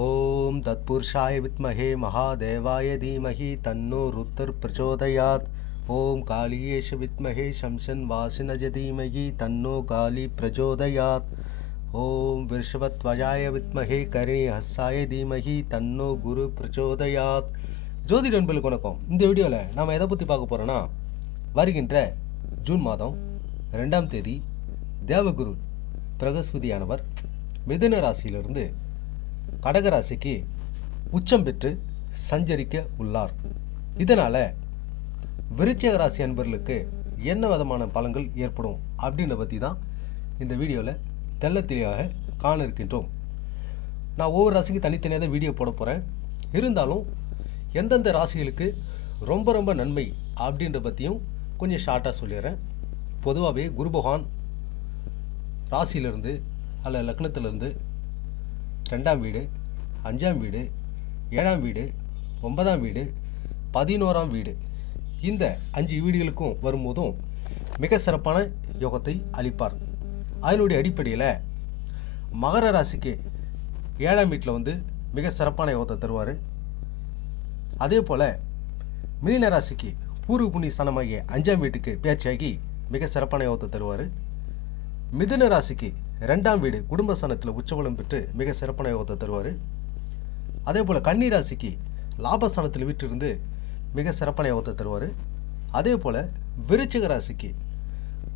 ஓம் தத்புருஷாய வித்மஹே மகாதேவாய தீமஹி தன்னோ ருத்தர் பிரச்சோதயாத். ஓம் காளியேஷ வித்மஹே சம்சன் வாசினஜ தீமஹி தன்னோ காளி பிரச்சோதயாத். ஓம் விருஷவத்வஜாய வித்மஹே கரிணி ஹஸ்ஸாய தீமஹி தன்னோ குரு பிரச்சோதயாத். ஜோதி நண்பர்களுக்கு வணக்கம். இந்த வீடியோவில் நாம் எதை பற்றி பார்க்க போகிறோன்னா, வருகின்ற ஜூன் மாதம் 2ஆம் தேதி தேவகுரு பிரகஸ்பதியானவர் மிதுன ராசியிலிருந்து கடகராசிக்கு உச்சம் பெற்று சஞ்சரிக்க உள்ளார். இதனால் விருச்சிக ராசி அன்பர்களுக்கு என்ன விதமான பலன்கள் ஏற்படும் அப்படின்றத பற்றி தான் இந்த வீடியோவில் தெள்ள தெளிவாக காண இருக்கின்றோம். நான் ஒவ்வொரு ராசிக்கு தனித்தனியாக தான் வீடியோ போட போகிறேன். இருந்தாலும் எந்தெந்த ராசிகளுக்கு ரொம்ப ரொம்ப நன்மை அப்படின்ற பற்றியும் கொஞ்சம் ஷார்ட்டாக சொல்லிடுறேன். பொதுவாகவே குரு பகவான் ராசியிலிருந்து அல்ல லக்னத்திலிருந்து 2ஆம் வீடு, 5ஆம் வீடு, 7ஆம் வீடு, 9ஆம் வீடு, 11ஆம் வீடு, இந்த 5 வீடுகளுக்கும் வரும்போதும் மிக சிறப்பான யோகத்தை அளிப்பார். அதனுடைய அடிப்படையில் மகர ராசிக்கு 7ஆம் வீட்டில் மிக சிறப்பான யோகத்தை தருவார். அதே போல் மீன ராசிக்கு பூர்வ புண்ணிய ஸ்தானமாகிய 5ஆம் வீட்டுக்கு பேச்சாகி மிக சிறப்பான யோகத்தை தருவார். மிதுன ராசிக்கு 2ஆம் வீடு குடும்பஸ்தானத்தில் உச்சபலம் பெற்று மிக சிறப்பான யோகத்தை தருவார். அதே போல் கன்னி ராசிக்கு லாபஸ்தானத்தில் வீட்டிலிருந்து மிக சிறப்பான யோகத்தை தருவார். அதே போல் விருச்சிக ராசிக்கு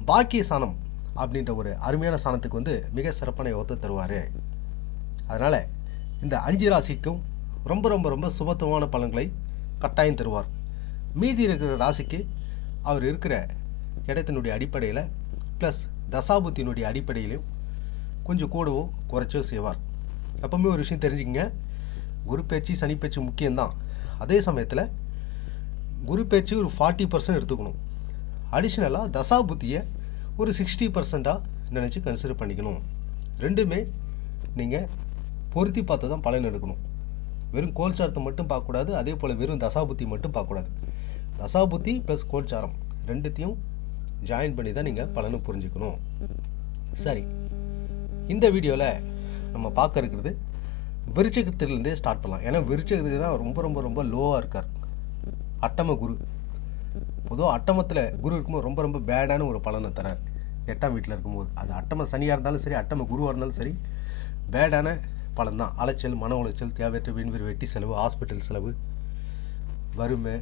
பாக்கிய ஸ்தானம் அப்படின்ற ஒரு அருமையான ஸ்தானத்துக்கு மிக சிறப்பான யோகத்தை தருவார். அதனால் இந்த 5 ராசிக்கும் ரொம்ப ரொம்ப ரொம்ப சுபத்துவமான பலன்களை கட்டாயம் தருவார். மீதி இருக்கிற ராசிக்கு அவர் இருக்கிற இடத்தினுடைய அடிப்படையில் ப்ளஸ் தசாபுத்தினுடைய அடிப்படையிலையும் கொஞ்சம் கூடவோ குறைச்சோ செய்வார். எப்பவுமே ஒரு விஷயம் தெரிஞ்சுக்கங்க, குரு பேச்சு சனி பேச்சு முக்கியம்தான். அதே சமயத்தில் குரு பேச்சு ஒரு 40% எடுத்துக்கணும். அடிஷ்னலாக தசாபுத்தியை ஒரு 60% நினச்சி கன்சிடர் பண்ணிக்கணும். ரெண்டுமே நீங்கள் பொருத்தி பார்த்து தான் பலன் எடுக்கணும். வெறும் கோல்சாரத்தை மட்டும் பார்க்கக்கூடாது. அதே போல் வெறும் தசாபுத்தி மட்டும் பார்க்கக்கூடாது. தசாபுத்தி ப்ளஸ் கோல்சாரம் ரெண்டுத்தையும் ஜாயின் பண்ணி தான் நீங்கள் பலனை புரிஞ்சுக்கணும். சரி, இந்த வீடியோவில் நம்ம பார்க்க இருக்கிறது விருச்சிகத்திலேருந்தே ஸ்டார்ட் பண்ணலாம். ஏன்னா விருச்சிகத்துக்கு தான் ரொம்ப ரொம்ப ரொம்ப லோவாக இருக்கார். அட்டம குரு பொதுவாக அட்டமத்தில் குரு இருக்கும்போது ரொம்ப ரொம்ப பேடான ஒரு பலனை தரார். 8ஆம் வீட்டில் இருக்கும்போது அது அட்டம சனியாக இருந்தாலும் சரி, அட்டம குருவாக இருந்தாலும் சரி, பேடான பலன் தான். அலைச்சல், மன உளைச்சல், தேவையற்ற வீண்வீர் வெட்டி செலவு, ஹாஸ்பிட்டல் செலவு, வறுமை,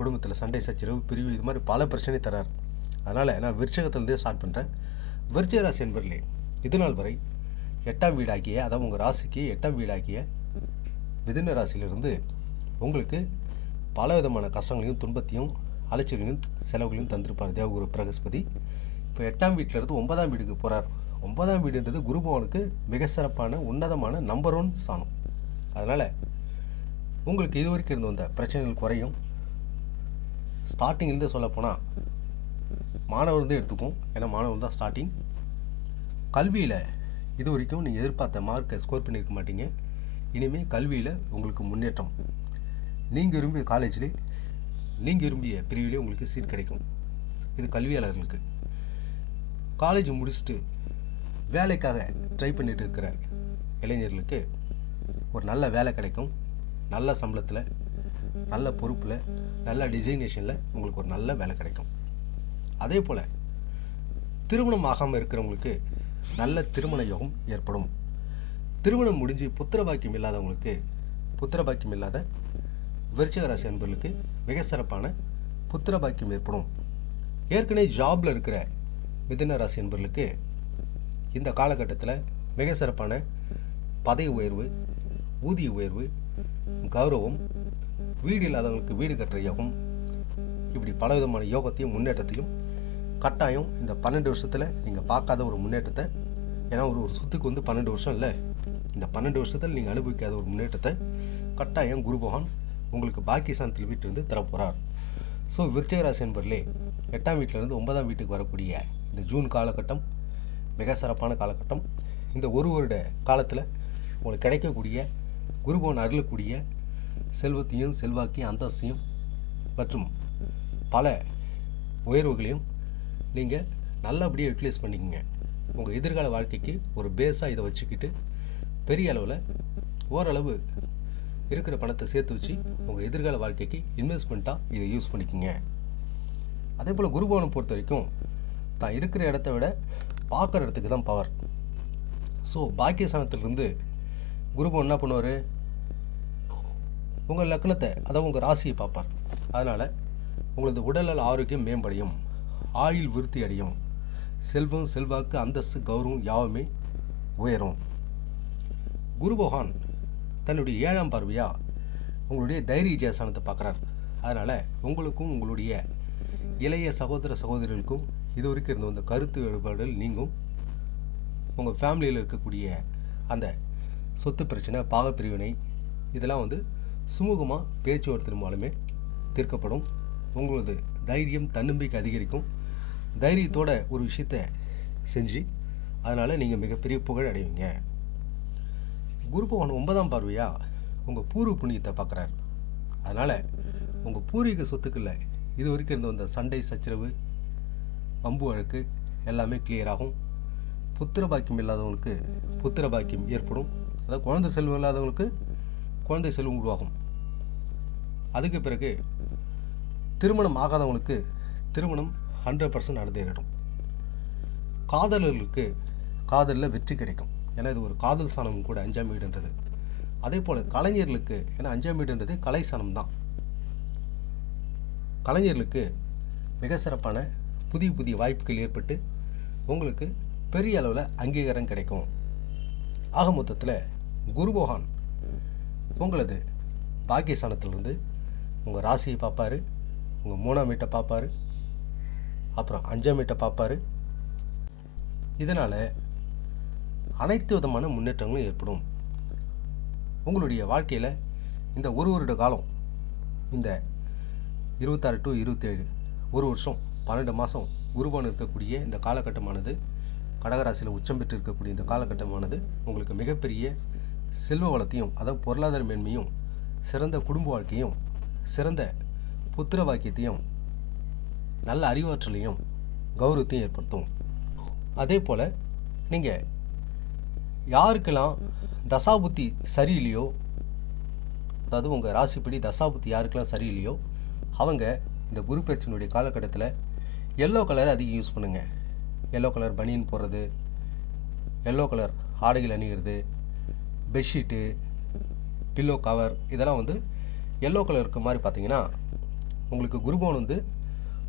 குடும்பத்தில் சண்டை சச்சரவு, பிரிவு, இது மாதிரி பல பிரச்சனை தரார். அதனால் நான் விருச்சிகத்திலேருந்தே ஸ்டார்ட் பண்ணுறேன். விருச்சிக ராசி என்பர்களே, இதுநாள் வரை 8ஆம் வீடாகிய, அதாவது உங்கள் ராசிக்கு 8ஆம் வீடாகிய மிதுன ராசியிலிருந்து உங்களுக்கு பல விதமான கஷ்டங்களையும் துன்பத்தையும் அலைச்சல்களையும் செலவுகளையும் தந்திருப்பார் தேவகுரு பிரகஸ்பதி. இப்போ 8ஆம் வீட்டிலேருந்து 9ஆம் வீடுக்கு போகிறார். 9ஆம் வீடுன்றது குரு பகவானுக்கு மிக சிறப்பான உன்னதமான நம்பர் 1 ஸ்தானம். அதனால் உங்களுக்கு இது வரைக்கும் இருந்து வந்த பிரச்சனைகள் குறையும். ஸ்டார்டிங்கிலேருந்து சொல்லப்போனால் மாணவர்தான் எடுத்துக்கும். ஏன்னா மாணவர் தான் ஸ்டார்டிங். கல்வியில் இது வரைக்கும் நீங்கள் எதிர்பார்த்த மார்க்கை ஸ்கோர் பண்ணியிருக்க மாட்டீங்க. இனிமேல் கல்வியில் உங்களுக்கு முன்னேற்றம். நீங்கள் விரும்பிய காலேஜில் நீங்கள் விரும்பிய பிரிவிலே உங்களுக்கு சீட் கிடைக்கும். இது கல்வியாளர்களுக்கு. காலேஜ் முடிச்சுட்டு வேலைக்காக ட்ரை பண்ணிட்டு இருக்கிற இளைஞர்களுக்கு ஒரு நல்ல வேலை கிடைக்கும். நல்ல சம்பளத்தில், நல்ல பொறுப்பில், நல்ல டிசைனேஷனில் உங்களுக்கு ஒரு நல்ல வேலை கிடைக்கும். அதே போல் திருமணம் ஆகாமல் இருக்கிறவங்களுக்கு நல்ல திருமண யோகம் ஏற்படும். திருமணம் முடிஞ்சு புத்திர பாக்கியம் இல்லாதவங்களுக்கு, புத்திர பாக்கியம் இல்லாத விருச்சிக ராசி அன்பர்களுக்கு மிக சிறப்பான புத்திர பாக்கியம் ஏற்படும். ஏற்கனவே ஜாபில் இருக்கிற மிதுன ராசி அன்பர்களுக்கு இந்த காலகட்டத்தில் மிக சிறப்பான பதவி உயர்வு, ஊதிய உயர்வு, கௌரவம், வீடு இல்லாதவங்களுக்கு வீடு கட்டுற யோகம், இப்படி பல விதமான யோகத்தையும் முன்னேற்றத்தையும் கட்டாயம் இந்த 12 வருஷத்தில் நீங்கள் பார்க்காத ஒரு முன்னேற்றத்தை, ஏன்னா ஒரு சுத்துக்கு 12 வருஷம் இல்லை, இந்த 12 வருஷத்தில் நீங்கள் அனுபவிக்காத ஒரு முன்னேற்றத்தை கட்டாயம் குரு பகவான் உங்களுக்கு பாக்கிய ஸ்தானத்தில் வீட்டிலிருந்து தரப்போகிறார். ஸோ விருச்சிக ராசி என்பர்களே, 8ஆம் வீட்டிலேருந்து 9ஆம் வீட்டுக்கு வரக்கூடிய இந்த ஜூன் காலகட்டம் மிக சிறப்பான காலகட்டம். இந்த ஒரு வருட காலத்தில் உங்களுக்கு கிடைக்கக்கூடிய குரு பகவான் அருளக்கூடிய செல்வத்தையும் செல்வாக்கையும் அந்தஸ்தையும் மற்றும் பல உயர்வுகளையும் நீங்கள் நல்லபடியாக யூட்டிலைஸ் பண்ணிக்கோங்க. உங்கள் எதிர்கால வாழ்க்கைக்கு ஒரு பேஸாக இதை வச்சுக்கிட்டு பெரிய அளவில் ஓரளவு இருக்கிற பணத்தை சேர்த்து வச்சு உங்கள் எதிர்கால வாழ்க்கைக்கு இன்வெஸ்ட்மெண்ட்டாக இதை யூஸ் பண்ணிக்கோங்க. அதே போல் குருபவனை பொறுத்த வரைக்கும் தான் இருக்கிற இடத்த விட பார்க்குற இடத்துக்கு தான் பவர். ஸோ பாக்கியஸ்தானத்திலிருந்து குருபவன் என்ன பண்ணுவார், உங்கள் லக்னத்தை, அதாவது உங்கள் ராசியை பார்ப்பார். அதனால் உங்களது உடல்நல ஆரோக்கியம் மேம்படையும், ஆயுள் விருத்தி அடையும், செல்வம், செல்வாக்கு, அந்தஸ்து, கௌரவம் யாவுமே உயரும். குரு பகவான் தன்னுடைய 7ஆம் பார்வையாக உங்களுடைய தைரிய விஜயஸ்தானத்தை பார்க்குறார். அதனால் உங்களுக்கும் உங்களுடைய இளைய சகோதர சகோதரிகளுக்கும் இது வரைக்கும் இருந்த அந்த கருத்து வேறுபாடுகள் நீங்கும். உங்கள் ஃபேமிலியில் இருக்கக்கூடிய அந்த சொத்து பிரச்சனை, பாகப்பிரிவினை இதெல்லாம் சுமூகமாக பேச்சுவார்த்தை மூலமே தீர்க்கப்படும். உங்களது தைரியம், தன்னம்பிக்கை அதிகரிக்கும். தைரியத்தோட ஒரு விஷயத்தை செஞ்சு அதனால் நீங்கள் மிகப்பெரிய புகழ் அடைவீங்க. குரு பகவான் 9ஆம் பார்வையாக உங்கள் பூர்வ புண்ணியத்தை பார்க்குறாரு. அதனால் உங்கள் பூர்வீக சொத்துக்களில் இது வரைக்கும் இருந்த அந்த சண்டை, சச்சரவு, வம்பு வழக்கு எல்லாமே கிளியர் ஆகும். புத்திர பாக்கியம் இல்லாதவங்களுக்கு புத்திர பாக்கியம் ஏற்படும். அதாவது குழந்தை செல்வம் இல்லாதவங்களுக்கு குழந்தை செல்வம் உருவாகும். அதுக்கு பிறகு திருமணம் ஆகாதவங்களுக்கு திருமணம் 100% நடந்தேறிடும். காதலர்களுக்கு காதலில் வெற்றி கிடைக்கும். ஏன்னா இது ஒரு காதல் சாணம் கூட 5ஆம் வீடுன்றது. அதே போல் கலைஞர்களுக்கு, ஏன்னா 5ஆம் வீடுன்றது கலை சாணம் தான், கலைஞர்களுக்கு மிக சிறப்பான புதிய புதிய வாய்ப்புகள் ஏற்பட்டு உங்களுக்கு பெரிய அளவில் அங்கீகாரம் கிடைக்கும். ஆக மொத்தத்தில் குரு பகவான் உங்களது பாக்கியஸ்தானத்திலிருந்து உங்கள் ராசியை பார்ப்பார், உங்கள் 3ஆம் வீட்டை பார்ப்பார், அப்புறம் 5ஆம் வீட்டை பார்ப்பார். இதனால் அனைத்து விதமான முன்னேற்றங்களும் ஏற்படும். உங்களுடைய வாழ்க்கையில் இந்த ஒரு வருட காலம், இந்த 26 to 27 ஒரு வருஷம் 12 மாதம் குருபவன் இருக்கக்கூடிய இந்த காலகட்டமானது, கடகராசியில் உச்சம் பெற்று இருக்கக்கூடிய இந்த காலகட்டமானது உங்களுக்கு மிகப்பெரிய செல்வ வளத்தையும், அதாவது பொருளாதார மேன்மையும், சிறந்த குடும்ப வாழ்க்கையும், சிறந்த புத்திர வாக்கியத்தையும், நல்ல அறிவாற்றலையும், கௌரவத்தையும் ஏற்படுத்தும். அதே போல் நீங்கள் யாருக்கெல்லாம் தசாபுத்தி சரியில்லையோ, அதாவது உங்கள் ராசிப்படி தசாபுத்தி யாருக்கெல்லாம் சரியில்லையோ அவங்க இந்த குரு பயிற்சியினுடைய காலகட்டத்தில் எல்லோ கலர் அதிகம் யூஸ் பண்ணுங்கள். எல்லோ கலர் பனியன் போடுறது, எல்லோ கலர் ஆடைகள் அணிகிறது, பெட்ஷீட்டு, பில்லோ கவர் இதெல்லாம் எல்லோ கலர் இருக்க மாதிரி பார்த்தீங்கன்னா உங்களுக்கு குருபவன்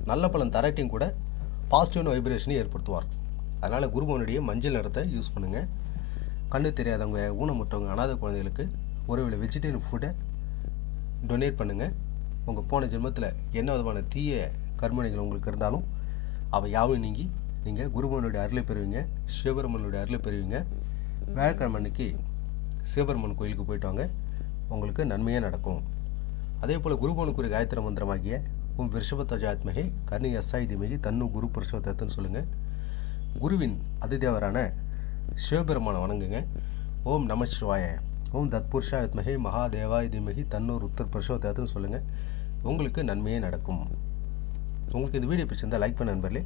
நல்ல பலன் தரட்டையும் கூட பாசிட்டிவான வைப்ரேஷனையும் ஏற்படுத்துவார். அதனால் குருபவனுடைய மஞ்சள் நிறத்தை யூஸ் பண்ணுங்கள். கண்ணு தெரியாதவங்க, ஊனமுற்றவங்க, அனாதை குழந்தைகளுக்கு ஒருவேளை வெஜிடேரியன் ஃபுட்டை டொனேட் பண்ணுங்கள். உங்கள் போன ஜென்மத்தில் என்ன விதமான தீய கர்மணிகள் உங்களுக்கு இருந்தாலும் அவை யாவும் நீங்கி நீங்கள் குருபவனுடைய அருளை பெறுவீங்க, சிவபெருமனுடைய அருளை பெறுவீங்க. வியாழக்கிழமை அன்னைக்கு சிவபெருமன் கோயிலுக்கு போயிட்டு வாங்க, உங்களுக்கு நன்மையாக நடக்கும். அதே போல் குருபவனுக்குரிய காயத்ரி மந்திரமாகிய உம் விருஷபத்வஜாத்மகே கர்ணி அசாய் திமகி தன்னு குரு புருஷோத்தத்துன்னு சொல்லுங்கள். குருவின் அதிதேவரான சிவபெருமானை வணங்குங்க. ஓம் நம சிவாய, ஓம் தத்புருஷா யத்மகே மகாதேவாய் திமகி தன்னூர் உத்தர் புருஷோத்தத்துன்னு சொல்லுங்கள். உங்களுக்கு நன்மையே நடக்கும். உங்களுக்கு இந்த வீடியோ பிடிச்சிருந்தால் லைக் பண்ண நண்பர்களே.